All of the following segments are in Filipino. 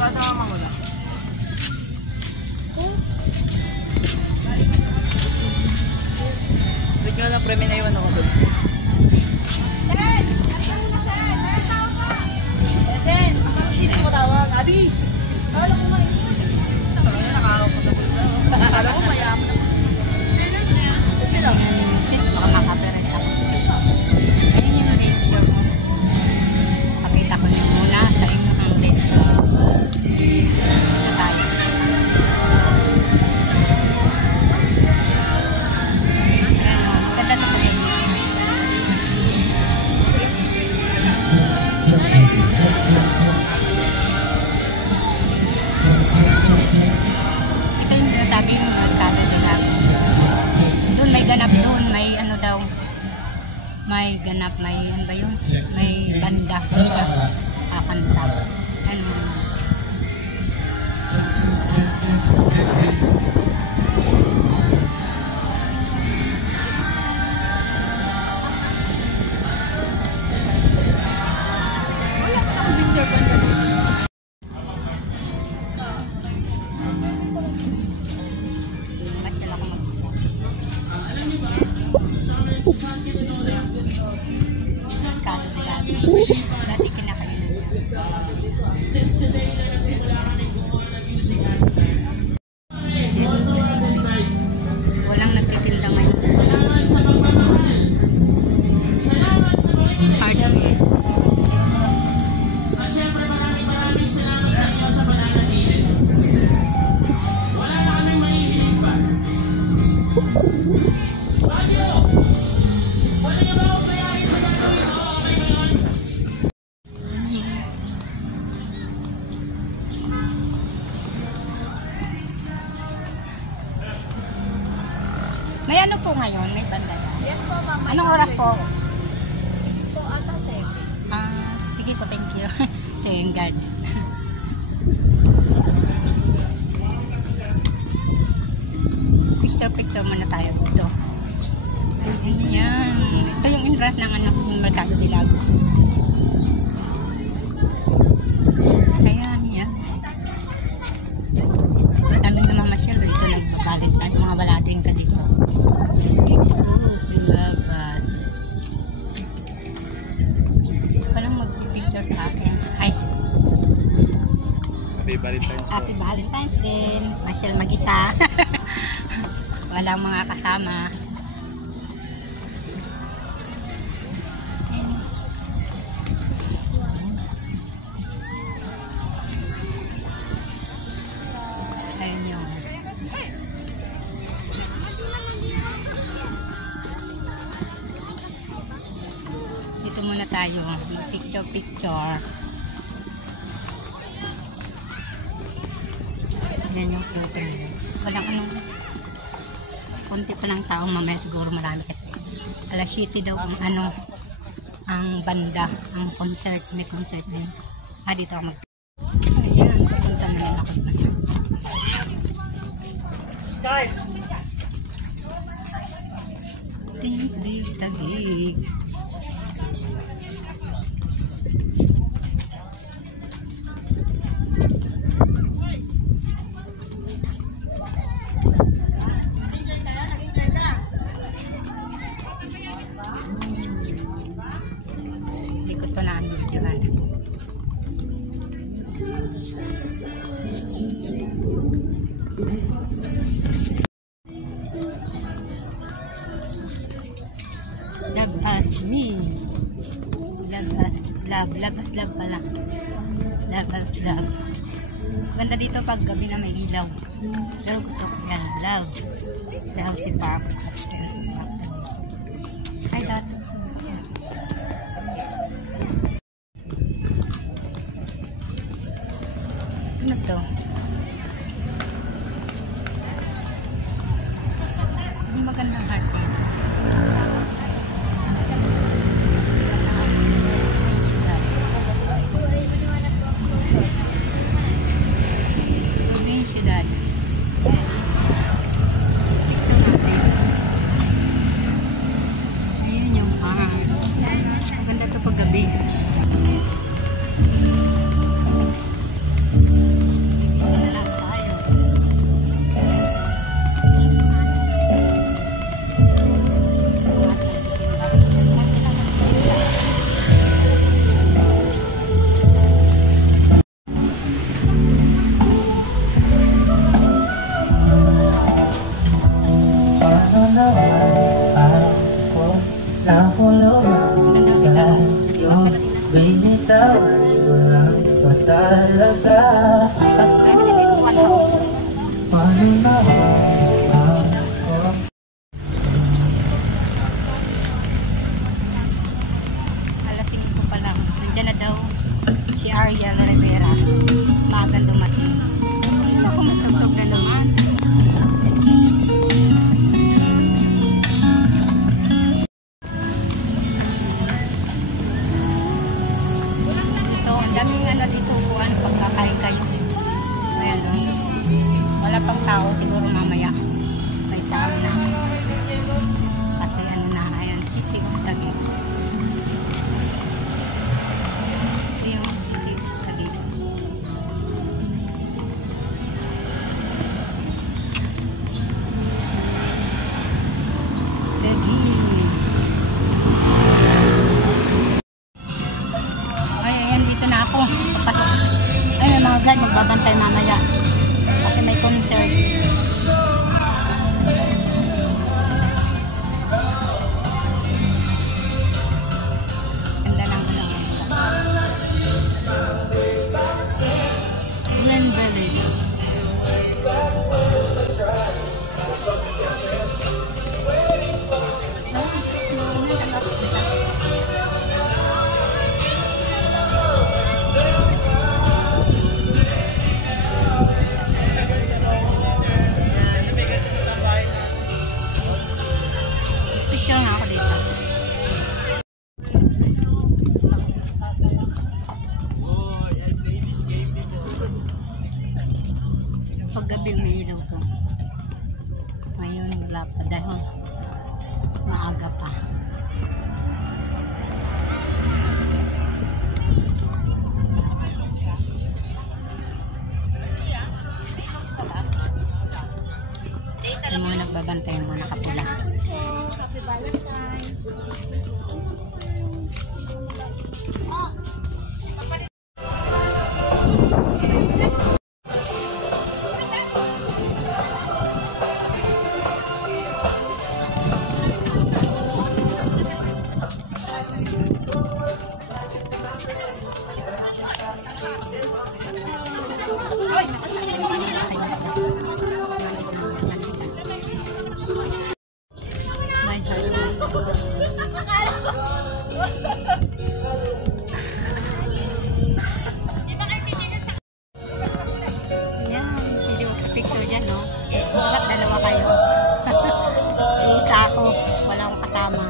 Kada ka wala. Wait nga lang, pre, may naiwan ako doon. Sen! Ano muna, Sen? May tawag ka! Sen! Sino ko tawag? Abi! Kala ko may nakahawak ko sa bulsa. Kala ko mayaman na. Sila. Baka makapirit ako. Ayun yung lecture mo. Pakita ko niyo muna sa inyo ang lecture. Sa tayo. Ganda na maganda. Ito yung sinasabi yung Mercado de Lago. Doon may ganap doon, may ano daw, may ganap, may ano ba yun? May banda kakanta. Ano? Wala pa akong picture banda. Masyal ako mag-isa. Mercado de Lago. Dati kinakainan niya. Walang nagtitinda ngayon. Hardware. Siyempre maraming salamat sa inyo sa pananatili. Wala na kaming mahihiling pa. Bagyo! Wala niyo ba akong mayahin sa gagawin ko? Okay ngayon? May ano po ngayon? May banda yan? Yes po, ma'am. Anong oras po? 6 po ata, 7. Sige po, thank you. So yung guard. Picture muna tayo dito. Ayan. Ito yung entrance ng ano, yung Mercado de Lago. Ayan, yan. Daming namamasyal. Dito nagbabalit at mga balating ka dito. Bilabas. Walang mag-picture sa akin. Ay. Happy Valentine's po. Happy Valentine's din. Masyal mag-isa. Walang mga kasama. Ayun yun. Dito muna tayo. Picture. Yan yung filter. Walang anong konti pa ng tao, mamaya siguro marami kasi alas 7 daw ang ano ang banda, ang concert, may concert din. Dito ako ayan, punta na lang ako tagig. Hindi ko ito na-videohan. Love us me. Love us love. Love us love pala. Love us love. Ganda dito pag gabi na may ilaw. Pero gusto ko yan. Love. Love si Papa. Ay, dati. Ano to? Hindi magandang heart dito. Universidad. Picture natin. Ayun yung maganda to pag gabi. talaga. At Grabe din ito, ano. ano na ako? Alas 5 pa lang. Nandiyan na daw si Ariel Rivera. Maagang dumating. Ako, matugtog na naman. Ito, ang daming ano dito upuan pagkakain kayo. Ayan o. Wala pang tao, siguro mamaya. May tao na. Kasi ano na, ayan, sisig kami. Ito yung sisig kami. Lagi. Ay, ayan, dito na ako. Papasok. Ay, may mga guard, magbabantay mamaya. Kasi may concert. Ganda ng ano. Green Village. Picture nga ako dito. Paggabi may ilaw ko. Ngayon wala pa dahil maaga pa. Yung mga nagbabantay yung mga nakapula. Happy Valentine's. My heart. Ayan, hindi mo picture dyan, no? Bakit dalawa kayo? Isa ako, wala akong kasama.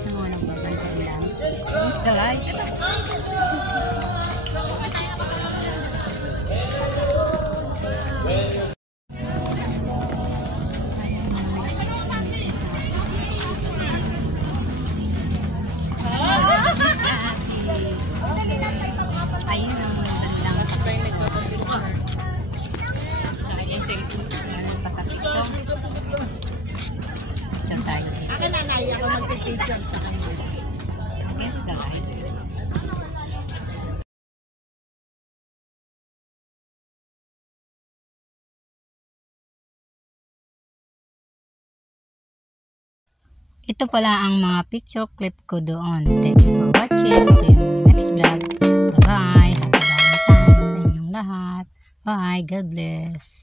Ano mo nang babantay lang? Salay. Ayun ang bandang Mas kayo nagpapapicture. sa kanyang cellphone. Pagka-picture. Picture tayo. Ako nanay, ako magpipicture sa kanya. Against the light. Ito pala ang mga picture clip ko doon. Thank you for watching. See you in the next vlog. Bye-bye. Happy Valentine's sa inyong lahat. Bye. God bless.